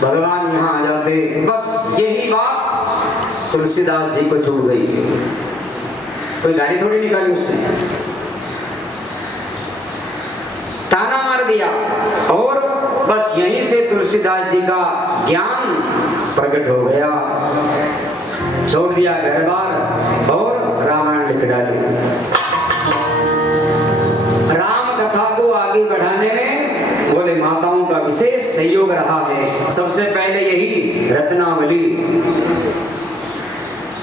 भगवान यहाँ आ जाते। बस यही बात तुलसीदास जी को चुभ गई। कोई गाड़ी थोड़ी निकाली उसने, ताना मार दिया और बस यहीं से तुलसीदास जी का ज्ञान प्रकट हो गया। छोड़ दिया घर बार और रामायण लिख डाली। राम कथा को आगे बढ़ाने में बोले माताओं का विशेष सहयोग रहा है। सबसे पहले यही रत्नावली,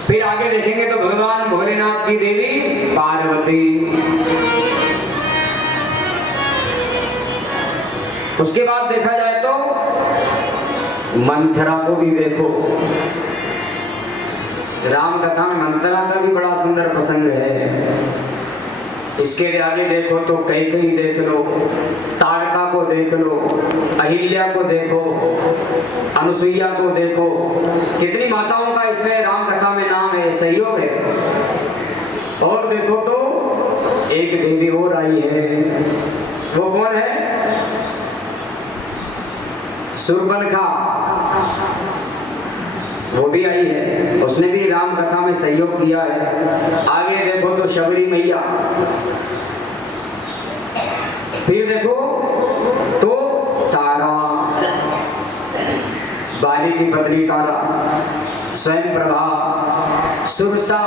फिर आगे देखेंगे तो भगवान भोलेनाथ की देवी पार्वती, उसके बाद देखा जाए तो मंथरा को भी देखो। राम कथा में मंथरा का भी बड़ा सुंदर प्रसंग है। इसके आगे देखो तो कैकेयी देख लो, ताड़का को देख लो, अहिल्या को देखो, अनुसुईया को देखो। कितनी माताओं का इसमें राम कथा में नाम है, सहयोग है। और देखो तो एक देवी और आई है, वो कौन है? शूर्पणखा, वो भी आई है, उसने भी राम कथा में सहयोग किया है। आगे देखो तो शबरी मैया, फिर देखो तो तारा, बाली की पत्नी तारा, स्वयं प्रभा, सुरसा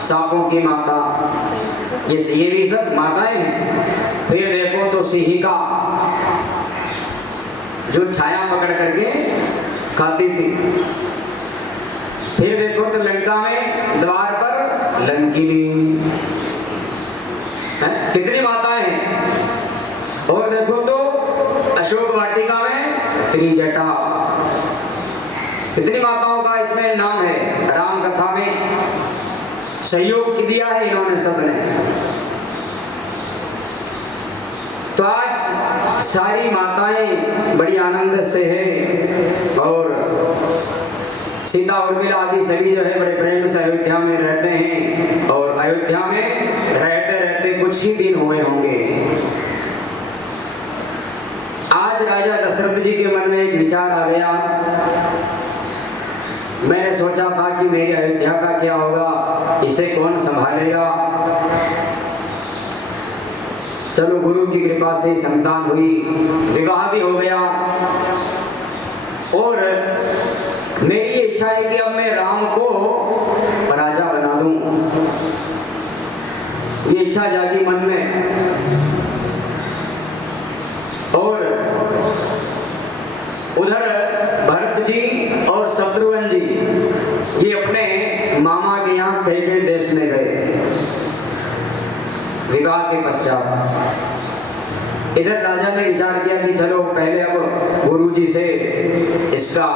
सांपों की माता, ये भी सब माताएं हैं। फिर देखो तो सिंहिका जो छाया पकड़ करके खाती थी। फिर देखो तो लंका में द्वार पर लंकिनी, कितनी माताएं हैं। और देखो तो अशोक वाटिका में त्रिजटा, कितनी माताओं का इसमें नाम है। राम कथा में सहयोग दिया है इन्होंने सबने। तो आज सारी माताएं बड़ी आनंद से है और सीता उर्मिला आदि सभी जो है बड़े प्रेम से अयोध्या में रहते हैं। और अयोध्या में रहते रहते कुछ ही दिन हुए होंगे। आज राजा दशरथ जी के मन में एक विचार आ गया। मैंने सोचा था कि मेरी अयोध्या का क्या होगा, इसे कौन संभालेगा। चलो गुरु की कृपा से संतान हुई, विवाह भी हो गया। और मेरी ये इच्छा है कि अब मैं राम को राजा बना दूं। ये इच्छा जागी मन में। और उधर भरत जी और शत्रुघ्न जी ये अपने मामा के यहाँ कैकेयी देश में गए विवाह के पश्चात। इधर राजा ने विचार किया कि चलो पहले अब गुरु जी से इसका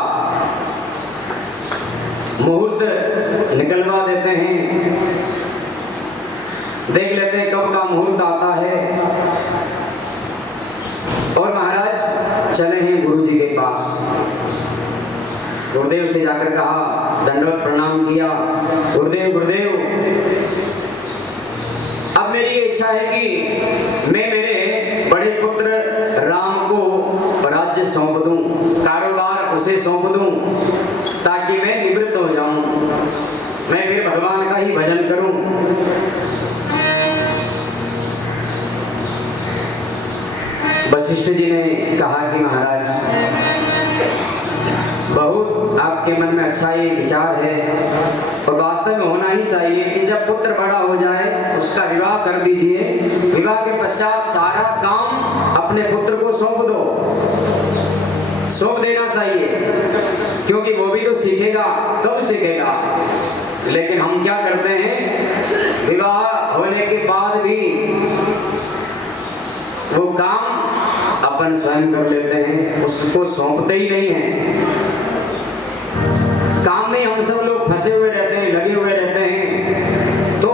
मुहूर्त निकलवा देते हैं, देख लेते हैं कब का मुहूर्त आता है। और महाराज चले हैं गुरु जी के पास। गुरुदेव से जाकर कहा, दंडवत प्रणाम किया, गुरुदेव गुरुदेव अब मेरी ये इच्छा है कि मैं मेरे बड़े पुत्र राम को राज्य सौंप दूं, कारोबार उसे सौंप दूं, ताकि मैं निवृत्त हो जाऊं, मैं फिर भगवान का ही भजन करूं। वशिष्ठ जी ने कहा कि महाराज बहुत आपके मन में अच्छा ये विचार है और वास्तव में होना ही चाहिए कि जब पुत्र बड़ा हो जाए उसका विवाह कर दीजिए। विवाह के पश्चात सारा काम अपने पुत्र को सौंप दो, सौंप देना चाहिए, क्योंकि वो भी तो सीखेगा, कब सीखेगा। लेकिन हम क्या करते हैं, विवाह होने के बाद भी वो काम अपन स्वयं कर लेते हैं, उसको सौंपते ही नहीं हैं। काम में हम सब लोग फंसे हुए रहते हैं, लगे हुए रहते हैं, तो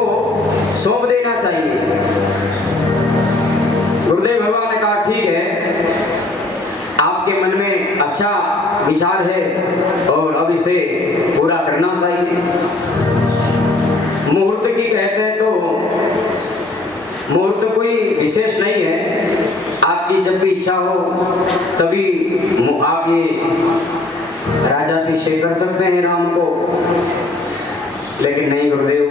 सौंप देना चाहिए। गुरुदेव भगवान ने कहा ठीक है, आपके मन में अच्छा विचार है और अब इसे पूरा करना चाहिए। मुहूर्त की कहते हैं तो मुहूर्त कोई विशेष नहीं है, आपकी जब भी इच्छा हो तभी आप ये राज्याभिषेक कर सकते हैं राम को, लेकिन नहीं गुरुदेव,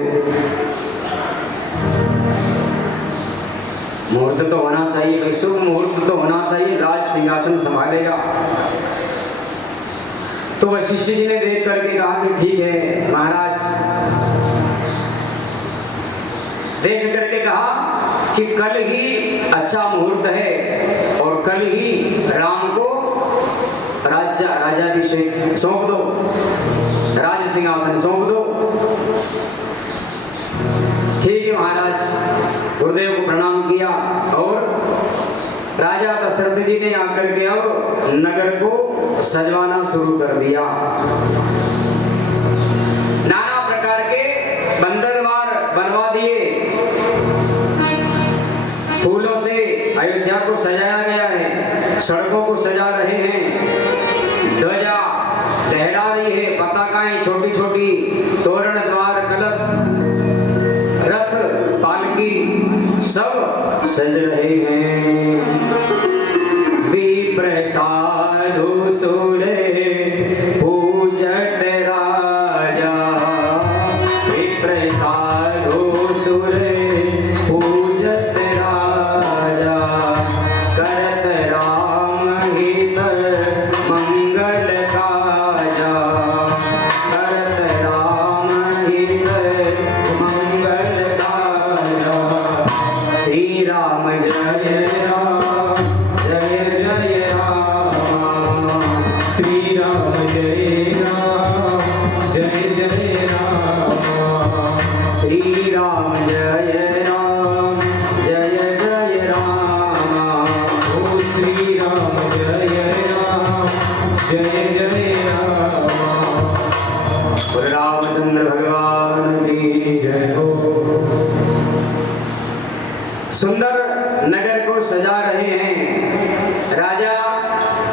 मुहूर्त तो होना चाहिए, शुभ मुहूर्त तो होना चाहिए, राज सिंहासन संभालेगा। तो वशिष्ठ जी ने देख करके कहा कि ठीक है महाराज, देख करके कहा कि कल ही अच्छा मुहूर्त है और कल ही राम को राज्याभिषेक सौंप दो, राज सिंहासन सौंप दो। ठीक है महाराज, गुरुदेव को प्रणाम किया और राजा दशरथ जी ने आकर के अब नगर को सजवाना शुरू कर दिया। नाना प्रकार के बंदरवार बनवा दिए, फूलों से अयोध्या को सजाया गया है, सड़कों को सजा रहे हैं, ध्वजा लहरा रही है, पताकाएं छोटी छोटी, तोरण द्वार कलश रथ पालकी सब सज रहे हैं। विप्र साधु सुर पूजत राजा, विप्र साधु सुर पूजत राजा, करत राम हित मंगल काजा, करत राम हित मंगल काजा। श्री राम जय राम जय जय राम, श्री राम जय राम जय जय राम, श्री राम जय राम जय जय राम, ओ श्री राम जय राम जय जय राम। रामचंद्र भगवान की जय हो। सुंदर नगर को सजा रहे हैं, राजा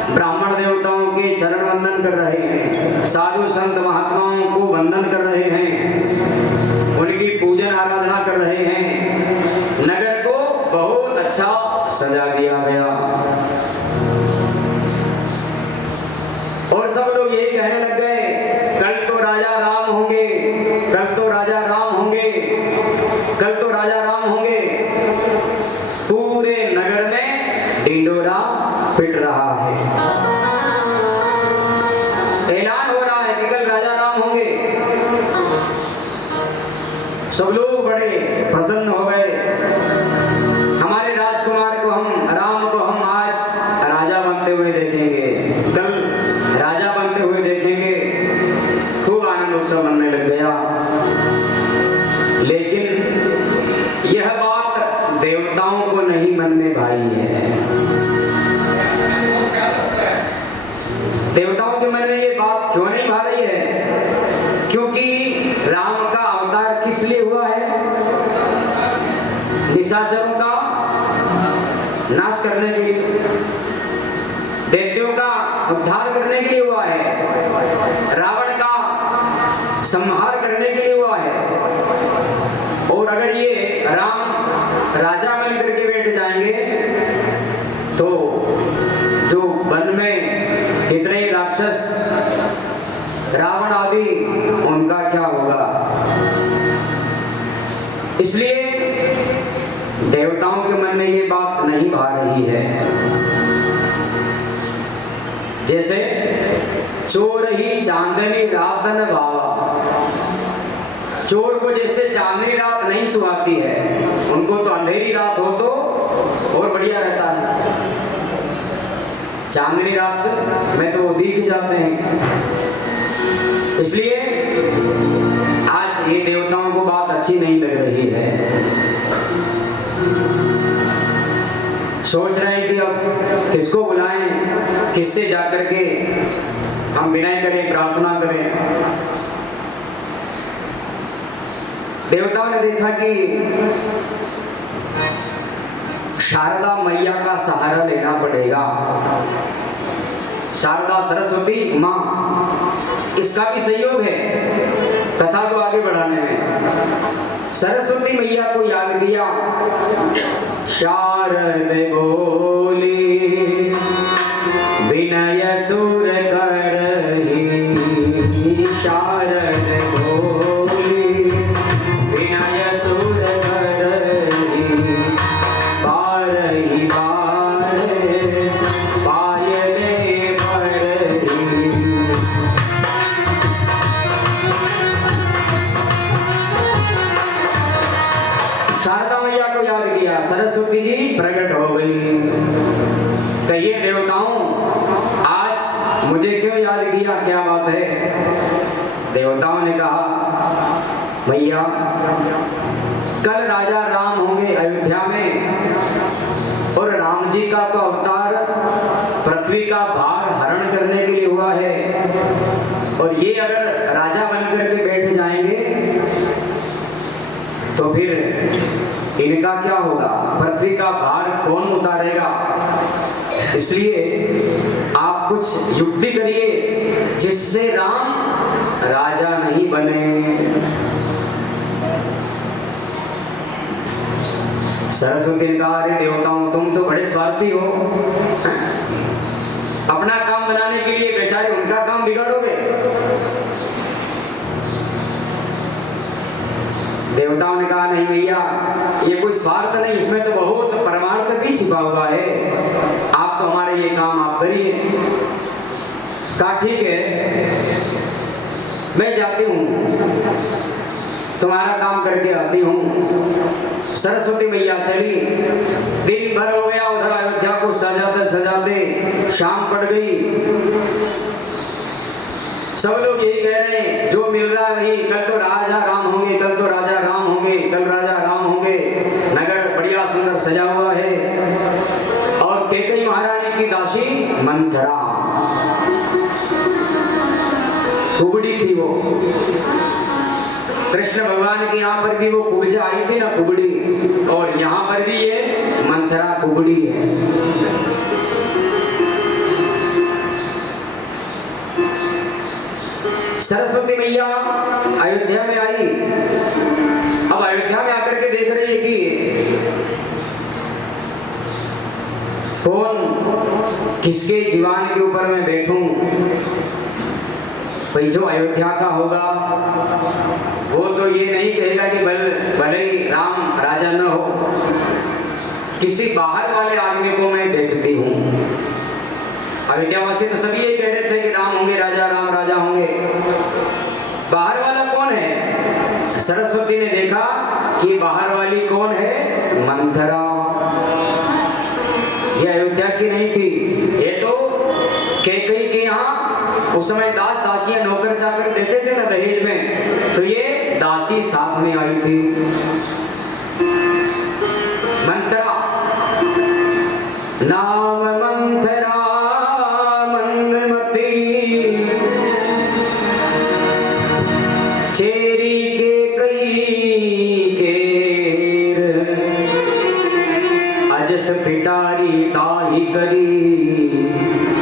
ब्राह्मण देवताओं के चरण वंदन कर रहे हैं, साधु संत महात्माओं को वंदन कर रहे हैं, उनकी पूजन आराधना कर रहे हैं। नगर को बहुत अच्छा सजा दिया गया और सब लोग यही कहने लग गए, कल तो राजा राम होंगे, कल तो राजा राम होंगे, कल तो राजा राम होंगे। पूरे नगर में ढिंढोरा पिट रहा है, ऐलान हो रहा है कि कल राजा राम होंगे। सब लोग बड़े प्रसन्न हो गए, हमारे राजकुमार को हम, राम को हम आज राजा बनते हुए देखेंगे, कल राजा बनते हुए देखेंगे। खूब आनंद उत्सव मनने लग गया। लेकिन यह बात देवताओं को नहीं मन में भाई है। देवताओं के मन में ये बात क्यों नहीं भा रही है? क्योंकि राम का अवतार किस लिए हुआ है? निशाचरों का नाश करने के लिए, दैत्यों का उद्धार करने के लिए हुआ है, रावण का संहार करने के लिए हुआ है। और अगर ये राम राजा बन करके बैठ जाएंगे तो जो वन में कितने राक्षस रावण आदि, उनका क्या होगा? इसलिए देवताओं के मन में ये बात नहीं भा रही है। जैसे चोर ही चांदनी रात न भावा, चोर को जैसे चांदनी रात नहीं सुहाती है, उनको तो अंधेरी रात हो तो और बढ़िया रहता है। चांदनी रात में तो वो दिख जाते हैं। इसलिए आज ये देवताओं को बात अच्छी नहीं लग रही है। सोच रहे हैं कि अब किसको बुलाएं, किससे जाकर के हम विनय करें, प्रार्थना करें। देवताओं ने देखा कि शारदा मैया का सहारा लेना पड़ेगा। शारदा सरस्वती माँ, इसका भी सहयोग है कथा को आगे बढ़ाने में। सरस्वती मैया को याद किया। शारद बोली विनय सुर करही, मुझे क्यों याद किया, क्या बात है? देवताओं ने कहा भैया कल राजा राम होंगे अयोध्या में और राम जी का तो अवतार पृथ्वी का भार हरण करने के लिए हुआ है, और ये अगर राजा बनकर के बैठ जाएंगे तो फिर इनका क्या होगा, पृथ्वी का भार कौन उतारेगा? इसलिए आप कुछ युक्ति करिए जिससे राम राजा नहीं बने। सरस्वती ने कहा, अरे देवताओं तुम तो बड़े स्वार्थी हो, अपना काम बनाने के लिए बेचारे उनका काम बिगाड़ोगे। देवताओं ने कहा नहीं भैया, ये कोई स्वार्थ नहीं, इसमें तो बहुत परमार्थ भी छिपा हुआ है, आप तो हमारे ये काम आप करिए। कहा ठीक है मैं जाती हूँ, तुम्हारा काम करके आती हूँ। सरस्वती मैया चली, दिन भर हो गया उधर अयोध्या को सजाते सजाते शाम पड़ गई। सब लोग यही कह रहे हैं जो मिल रहा है वही, कल तो राजा राम होंगे, कल तो राजा राम होंगे, कल राजा राम होंगे। नगर बढ़िया सुंदर सजा हुआ है, और कैकेयी महारानी की दासी मंथरा कुबड़ी थी, वो कृष्ण भगवान के यहाँ पर भी वो कुब्जा आई थी ना कुबड़ी, और यहाँ पर भी ये मंथरा कुबड़ी है। सरस्वती मैया अयोध्या में आई। अब अयोध्या में आकर के देख रही है कि कौन किसके जीवान के ऊपर मैं बैठूं। भाई जो अयोध्या का होगा वो तो ये नहीं कहेगा कि भले ही राम राजा न हो, किसी बाहर वाले आदमी को मैं देखती हूँ। अयोध्यावासी तो सभी ये कह रहे थे कि राम होंगे राजा, राम राजा होंगे। बाहर वाला कौन है? सरस्वती ने देखा कि बाहर वाली कौन है? मंथरा। ये अयोध्या की नहीं थी, ये तो कैकेयी के यहाँ उस समय दास दासियां नौकर चाकर देते थे ना दहेज में, तो ये दासी साथ में आई थी। मंथरा, नाम मंथरा चेरी के कई केर, अजस पिटारी ताही करी,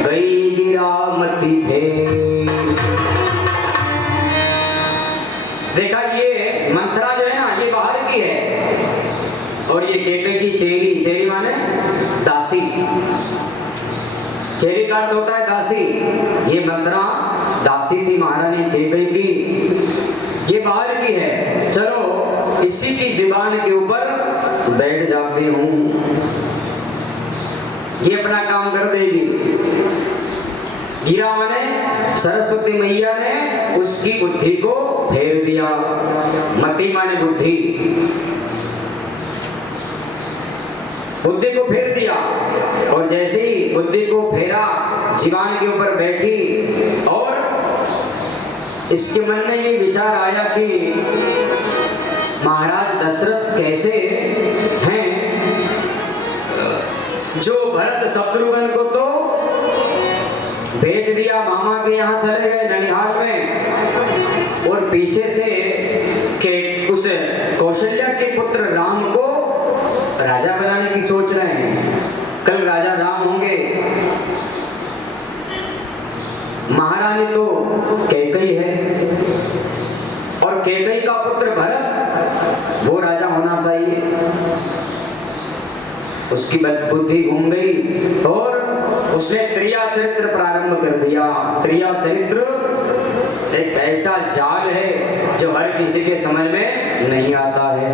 कई गिरा मती फेर। देखा ये मंथरा जो है ना, ये बाहर की है, और ये कैकेयी की चेरी, चेरी माने दासी, चेरी का अर्थ होता है दासी। ये मंथरा दासी थी महारानी कैकेयी की, ये बाहर की है। चलो इसी की जुबान के ऊपर बैठ जाती हूँ, ये अपना काम कर देगी। गिरा माने सरस्वती मैया ने उसकी बुद्धि को फेर दिया। मति माने बुद्धि, बुद्धि को फेर दिया, और जैसे ही बुद्धि को फेरा जीवान के ऊपर बैठी, और इसके मन में ये विचार आया कि महाराज दशरथ कैसे हैं, जो भरत शत्रुघ्न को तो भेज दिया, मामा के यहाँ चले गए ननिहाल में, और पीछे से के उस कौशल्या के पुत्र राम को राजा बनाने की सोच रहे हैं। कल राजा राम होंगे। महारानी तो कैकेयी है, और कैकेयी का पुत्र भरत, वो राजा होना चाहिए। उसकी बुद्धि घूम गई और उसने त्रिया चरित्र प्रारंभ कर दिया। त्रिया चरित्र एक ऐसा जाल है जो हर किसी के समझ में नहीं आता है।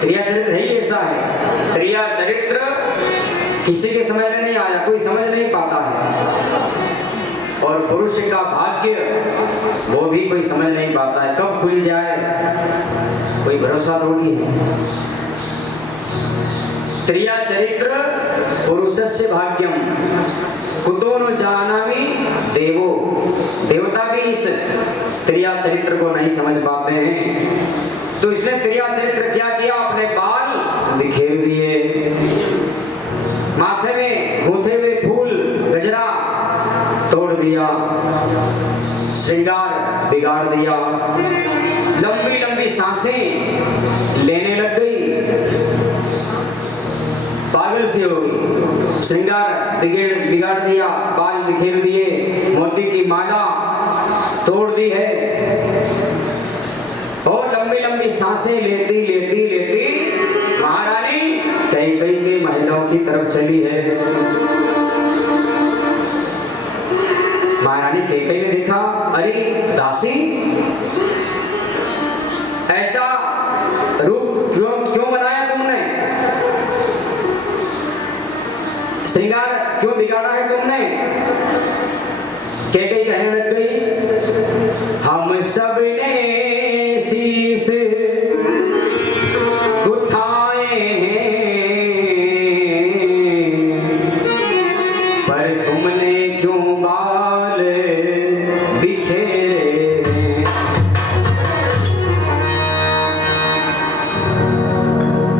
त्रिया चरित्र ही ऐसा है, त्रिया चरित्र किसी के समझ में नहीं आया, कोई समझ नहीं पाता है। और पुरुष का भाग्य वो भी कोई समझ नहीं पाता है, कब खुल जाए कोई भरोसा थोड़ी है। त्रिया चरित्र पुरुषस्य भाग्यम कुतो न जानामि देवो। देवता भी इस त्रिया चरित्र को नहीं समझ पाते हैं, तो इसने त्रिया चरित्र क्या किया, अपने बाल बिखेर दिए, माथे में गूंथे हुए फूल गजरा तोड़ दिया, श्रृंगार बिगाड़ दिया, लंबी लंबी सांसें लेने लग गई, पागल सी हो गई, श्रृंगार बिगाड़ दिया, बाल बिखेर दिए, मोती की माला तोड़ दी है और लंबी लंबी सांसें लेती लेती लेती महारानी कैकेयी के महलों की तरफ चली है। महारानी कैकेयी ने देखा, अरे दासी, ऐसा रूप क्यों बनाया तुमने, श्रृंगार क्यों बिगाड़ा है तुमने। कैकेयी कहने लग गई, हम सब ने शीश उठाए हैं, पर तुमने क्यों बाल बिखेरे हैं।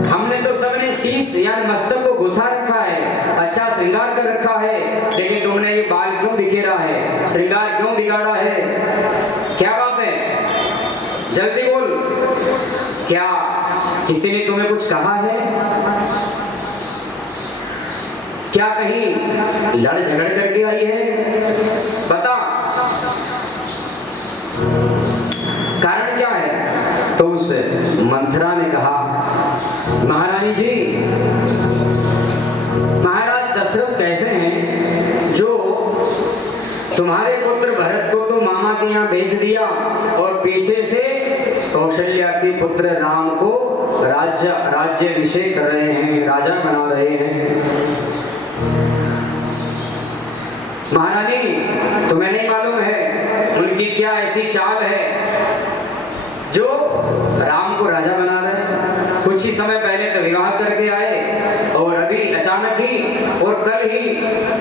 हमने तो सबने शीश यानी मस्तक को गुथा रखा है, अच्छा श्रृंगार कर रखा है, लेकिन तुमने ये बाल क्यों बिखेरा है, श्रृंगार क्यों बिगाड़ा है, क्या बात है, जल्दी बोल, क्या किसी ने तुम्हें कुछ कहा है, क्या कहीं लड़ झगड़ करके आई है, बता कारण क्या है। तो उस मंथरा ने कहा, महारानी जी, महाराज दशरथ कैसे हैं जो तुम्हारे पुत्र भरत को तो मामा के यहाँ भेज दिया और पीछे से कौशल्या के पुत्र राम को राज्याभिषेक कर रहे हैं, राजा बना रहे हैं। महारानी, तुम्हें नहीं मालूम है उनकी क्या ऐसी चाल है जो राम को राजा बना रहे। कुछ ही समय पहले तो विवाह करके आए और अभी अचानक ही और कल ही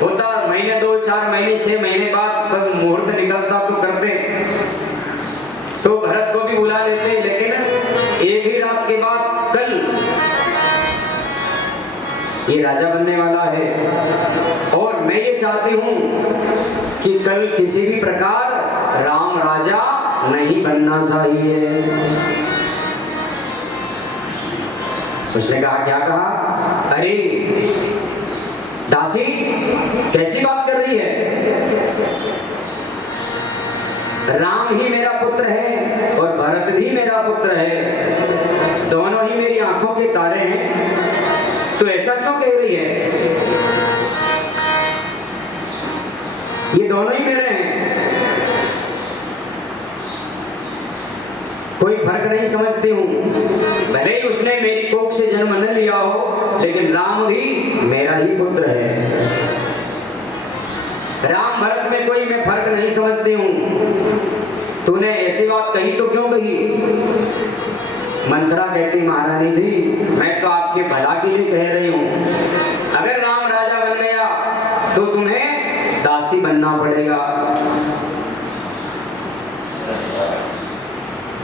होता, महीने 2 4 महीने 6 महीने बाद कब मुहूर्त निकलता तो करते, तो भरत को भी बुला लेते, लेकिन एक ही रात के बाद कल ये राजा बनने वाला है और मैं ये चाहती हूं कि कल किसी भी प्रकार राम राजा नहीं बनना चाहिए। उसने कहा, क्या कहा, अरे दासी कैसी बात कर रही है, राम ही मेरा पुत्र है और भरत भी मेरा पुत्र है, दोनों ही मेरी आंखों के तारे हैं, तो ऐसा क्यों कह रही है, ये दोनों ही मेरे हैं, कोई फर्क नहीं समझती हूँ, भले ही उसने मेरी कोख से जन्म न लिया हो, लेकिन राम भी मेरा ही पुत्र है, राम भरत में कोई मैं फर्क नहीं समझती हूँ, तूने ऐसी बात कही तो क्यों कही। मंथरा कहती, महारानी जी, मैं तो आपके भला के लिए कह रही हूँ, अगर राम राजा बन गया तो तुम्हें दासी बनना पड़ेगा।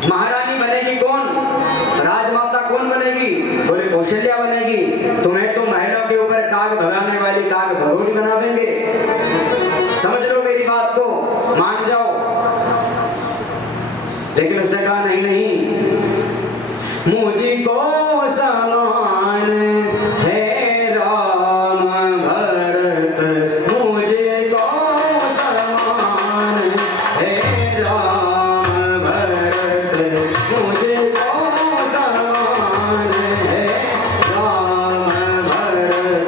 महारानी बनेगी कौन, राजमाता कौन बनेगी, बोले कौशल्या बनेगी, तुम्हें तो महलों के ऊपर काग भगाने वाली काग भगोड़ी बना देंगे, समझ लो मेरी बात को, मान जाओ। लेकिन उसने कहा, नहीं नहीं, मुझको समान है राम भरत, मुझको समान है राम भरत, मुझको समान है राम भरत।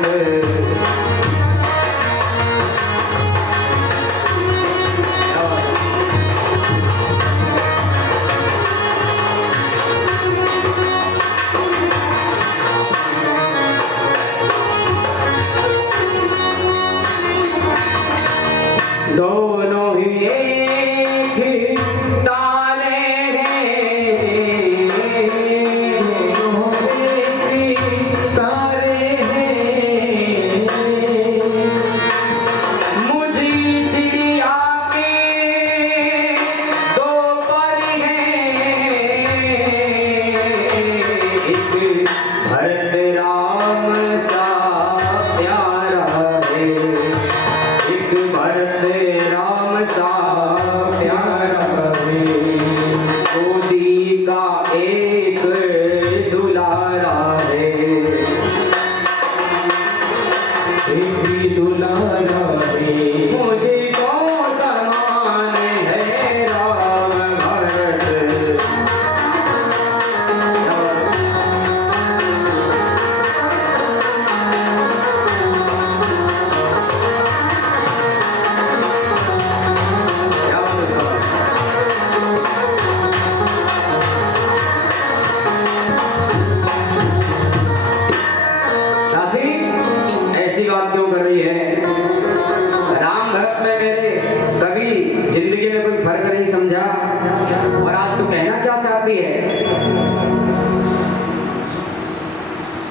दोनों ही एक ही तारे हैं, दोनों एक ही तारे दुलारा रे। मुझको समान है राम भरत। दासी ऐसी बात क्यों कर रही है? राम भरत में मेरे कभी जिंदगी में कोई फर्क नहीं समझा, और आज तू कहना क्या चाहती है?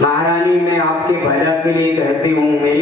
महारानी, मैं आपके भला के लिए कहती हूँ, मेरी